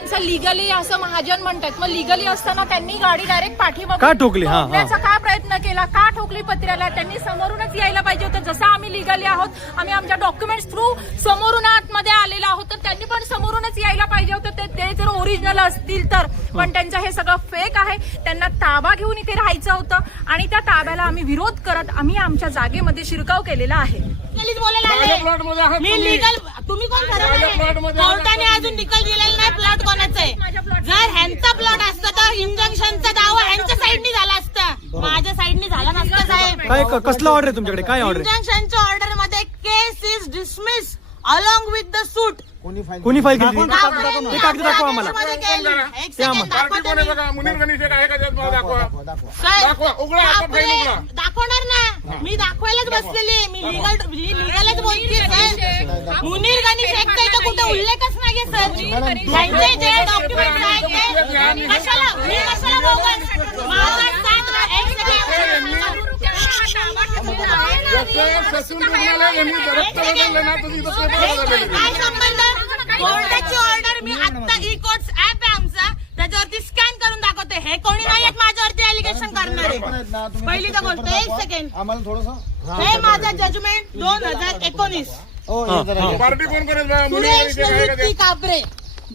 त्यांचं लिगली असं महाजन म्हणतात मग लिगली असताना त्यांनी गाडी डायरेक्ट पाठीमागून का ठोकली? हा, हा. ठोकण्याचा का प्रयत्न केला का ठोकली पत्र्याला त्यांनी समोरूनच यायला पाहिजे होतं जसं आम्ही लिगली आहोत आम्ही आमच्या डॉक्युमेंट्स थ्रू समोरून आतमध्ये आलेलो आहोत तर त्यांनी पण समोरूनच यायला पाहिजे होतं ते- ते जर ओरिजिनल असतील तर पण त्यांचं हे सगळं फेक आहे त्यांना ताबा घेऊन इथे राहायचं होतं आणि त्या ताब्याला आम्ही विरोध करत आम्ही आमच्या जागेमध्ये शिरकाव केलेला आहे लीगलीच बोलायला माझ्या आले प्लॉटमध्ये आहात मी तुम्ही. लिगल तुम्ही कोण ठरवणार माझ्या आहे? प्लॉटमध्ये आहात कोर्टाने तुम्ही. अजून निकाल दिलेला नाही प्लॉट कोणाचा आहे माझ्या प्लॉट- जर ह्यांचा प्लॉट असता तर इंजंक्शनचा दावा ह्यांच्या साईडनी झाला असता माझ्या साईडनी झाला नसता साहेब काय क- कसलं ऑर्डर आहे तुमच्याकडे? काय ऑर्डर आहे? इंजंक्शनच्या ऑर्डरमध्ये case is dismiss along with the suit कोणी फाईल केली? ते कागद दाखवा आम्हाला. एक ते सेकंड आम्हाला. पार्टी कोण आहे दाखवतो बघा. मुनीर गणेश एक आहे का त्यात? मला दाखवा. साहेब, दाखवा, उघडा, आता बापरे, फाईल उघडा. दाखवणार ना. मी दाखवायलाच बसलेली आहे. मी लिगल लिगलच बोलतीये सर. मुनीर गणेश एकटा इथं कुठे उल्लेखच नाहीये सर. त्यांचे जे डॉक्युमेंट आहेत ते कशाला मी कशाला बोगस एक ससून रुग्णालय यांनी रक्त बदललं ना तसं इथं पेपर second. बदलले काय संबंध कोर्टाची ऑर्डर मी आता ई कोर्ट्स ऍप आहे आमचा त्याच्यावरती स्कॅन करून दाखवते हे कोणी नाही आहेत माझ्यावरती एलिगेशन करणारे पहिली तर गोष्ट एक सेकंड आम्हाला थोडस हे माझं जजमेंट दोन हजार एकोणीस पार्टी कोण करेल सुरेश? काबरे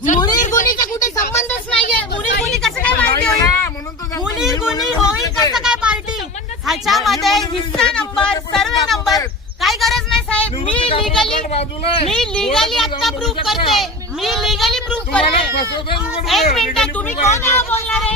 मुनीर गुन्हेचा कुठे संबंधच नाहीये मुनीर गुन्हे कसं काय पार्टी नाही होईल ना, म्हणून तर सांगतो, मुनीर मी गुन्हे मुनीर होईल कसं ह्याच्यामध्ये हिस्सा नंबर सर्वे नंबर. काय गरज नाही साहेब. मी लिगली मी लिगली आता प्रूफ करते. मी लिगली प्रूफ तुम्हाला करते. एक. मिनिट तुम्ही कोण करायचं. आहे बोलणार आहे?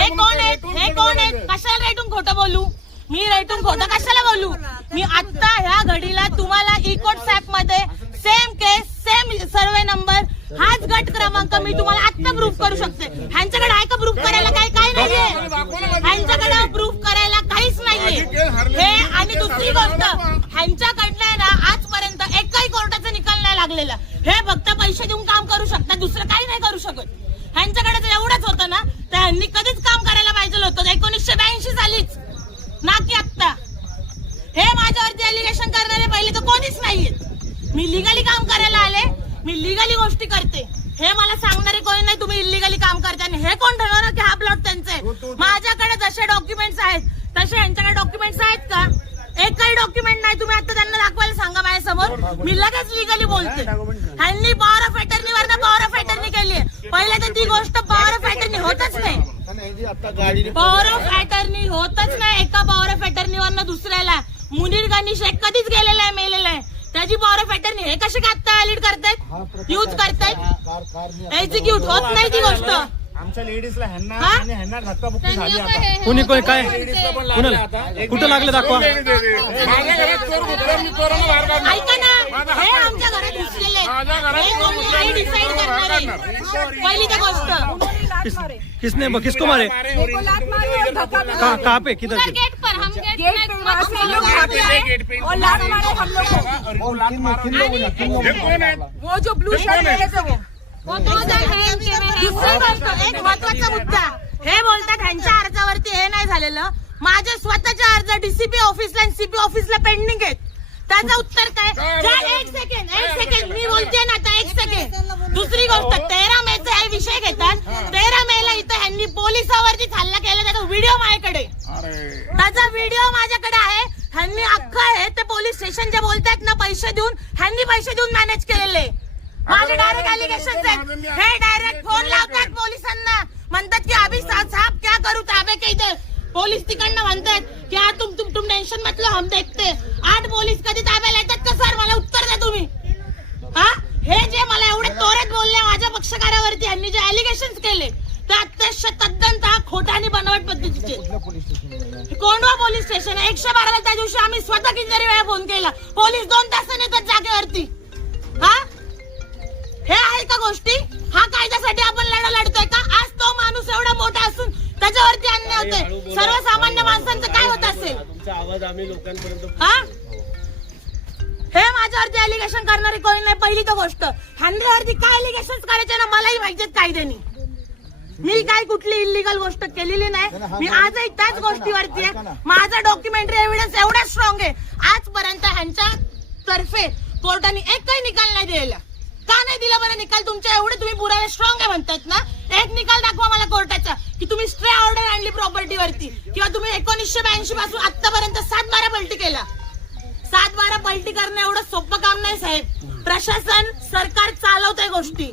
हे कोण आहेत? हे कोण आहेत. कशाला रेटून खोटं बोलू? मी रेटून खोटं कशाला बोलू? मी आता ह्या घडीला तुम्हाला इकोट सॅपमध्ये same case same survey number हाच गट क्रमांक मी तुम्हाला आता प्रूफ करू शकते. ह्यांच्याकडे आहे का प्रूफ करायला काय काय नाहीये ह्यांच्याकडे प्रूफ करायला काहीच नाहीये हे आणि दुसरी गोष्ट ह्यांच्याकडनं आहे ना आजपर्यंत एकही कोर्टाचा निकाल नाही लागलेला हे फक्त पैसे देऊन काम करू शकतात दुसरं काही नाही करू शकत ह्यांच्याकडे जर एवढंच होतं ना तर ह्यांनी कधीच काम करायला पाहिजे होतं ब्याऐंशी सालीच ना की आत्ता. हे माझ्यावरती एलिगेशन करणारे पहिले तर कोणीच नाहीयेत मी लिगली काम करायला आले मी लिगली गोष्टी करते. हे मला सांगणारे कोणी नाही तुम्ही इलिगली काम करते आणि हे कोण ठरवणार की हा प्लॉट त्यांचा आहे? माझ्याकडे जसे डॉक्युमेंट्स आहेत तसे यांच्याकडे डॉक्युमेंट्स आहेत का? एकही डॉक्युमेंट नाही. तुम्ही आता त्यांना दाखवायला सांगा माझ्यासमोर. मी लगेच लिगली बोलते. ह्यांनी पॉवर ऑफ अटर्नीवर पॉवर ऑफ अटर्नी केली पहिले तर ती गोष्ट पॉवर ऑफ अटर्नी होतच नाही. पॉवर ऑफ अटर्नी होतच नाही. एका पॉवर ऑफ अटर्नीवरनं दुसऱ्याला. मुनीर गणेश एक कधीच गेलेला आहे मेलेला आहे. त्याची पॉवर ऑफ अटर्नी हे कसे काय आता व्हॅलिड करतायत? युज करतायत? कार कार एक्झिक्यूट होत नाही ती गोष्ट. आमच्या लेडीजला ह्यांना हा? आणि ह्यांना धक्काबुक्की झाली आता कोणी कोणी काय? कुणाला? कुठं लागलं दाखवा? माझ्या घरात चोर घुसला मी चोराला बाहेर काढणार. ऐका ना. माझा हे हक्क आहे. आमच्या घरात घुसलेले आहेत. माझ्या घरात कोणी नाही डिसाईड करणार आहे पहिली तर गोष्ट. किसने किसको मारे? कहाँ कहाँ पे? किधर? गेट पर हम गेट गेट पे पे वहाँ से लोग भागे हैं और लात मारे हम लोग को। वो जो ब्लू शर्ट पहने थे वो। वो तो उधर है, दुसरी गोष्ट एक महत्त्वाचा मुद्दा। हे बोलतात ह्यांच्या अर्जावरती हे नाही झालेलं. माझ्या स्वतःच्या अर्ज डीसीपी ऑफिसला आणि सीपी ऑफिसला पेंडिंग आहेत. त्याचं उत्तर काय? एक सेकंड एक सेकंड मी बोलते ना आता एक सेकंड दुसरी गोष्ट तेरा मेचा हे विषय घेतात तेरा मेला इथं ह्यांनी पोलिसावरती हल्ला केला त्याचा व्हिडिओ माझ्याकडे अरे त्याचा व्हिडिओ माझ्याकडे आहे ह्यांनी अख्खं हे ते पोलीस स्टेशन जे बोलतायत ना पैसे देऊन ह्यांनी पैसे देऊन मॅनेज केलेले. माझे डायरेक्ट अलिगेशन आहेत. हे डायरेक्ट फोन लावतात पोलिसांना. म्हणतात की अभि साहब क्या करू? ताबे के इथे पोलीस तिकडनं म्हणतात की हा तुम तुम तुम टेन्शन मतलब हम देखते आठ पोलीस कधी ताब्याला येतात का सर? मला उत्तर द्या तुम्ही. हा? हे जे मला एवढे तोरत बोलले माझ्या पक्षकारावरती यांनी जे अलिगेशन केले ते अत्यंत तद्दंत खोटा आणि बनावट पद्धतीचे कोंडवा पोलीस स्टेशन. एकशे बाराला त्या दिवशी आम्ही स्वतः कितीतरी वेळा फोन केला. पोलीस दोन तासाने होतोय सर्वसामान्य माणसांचं काय होत असेल? तुमचा आवाज आम्ही लोकांपर्यंत हा? हे माझ्यावरती अलिगेशन करणारी कोणी नाही पहिली तर गोष्ट. ह्यांच्यावरती काय अलिगेशन करायचे ना मलाही माहितीत कायद्यानी. मी काय कुठली इलिगल गोष्ट केलेली नाही. मी आजही त्याच गोष्टीवरती आहे. माझा डॉक्युमेंटरी एव्हिडन्स एवढा स्ट्रॉंग आहे. आजपर्यंत ह्यांच्या तर्फे कोर्टाने एकही निकाल नाही दिलेला. का नाही दिला बरं निकाल तुमच्या? एवढे तुम्ही पुरावे स्ट्रॉंग आहे म्हणतात ना? एक निकाल दाखवा मला कोर्टाचा की तुम्ही स्ट्रे ऑर्डर प्रॉपर्टीवरती किंवा तुम्ही एकोणीसशे ब्याऐंशी पासून आतापर्यंत सात बारा पलटी केला सात बारा पलटी करणं एवढं सोपं काम नाही साहेब. प्रशासन सरकार चालवतंय गोष्टी.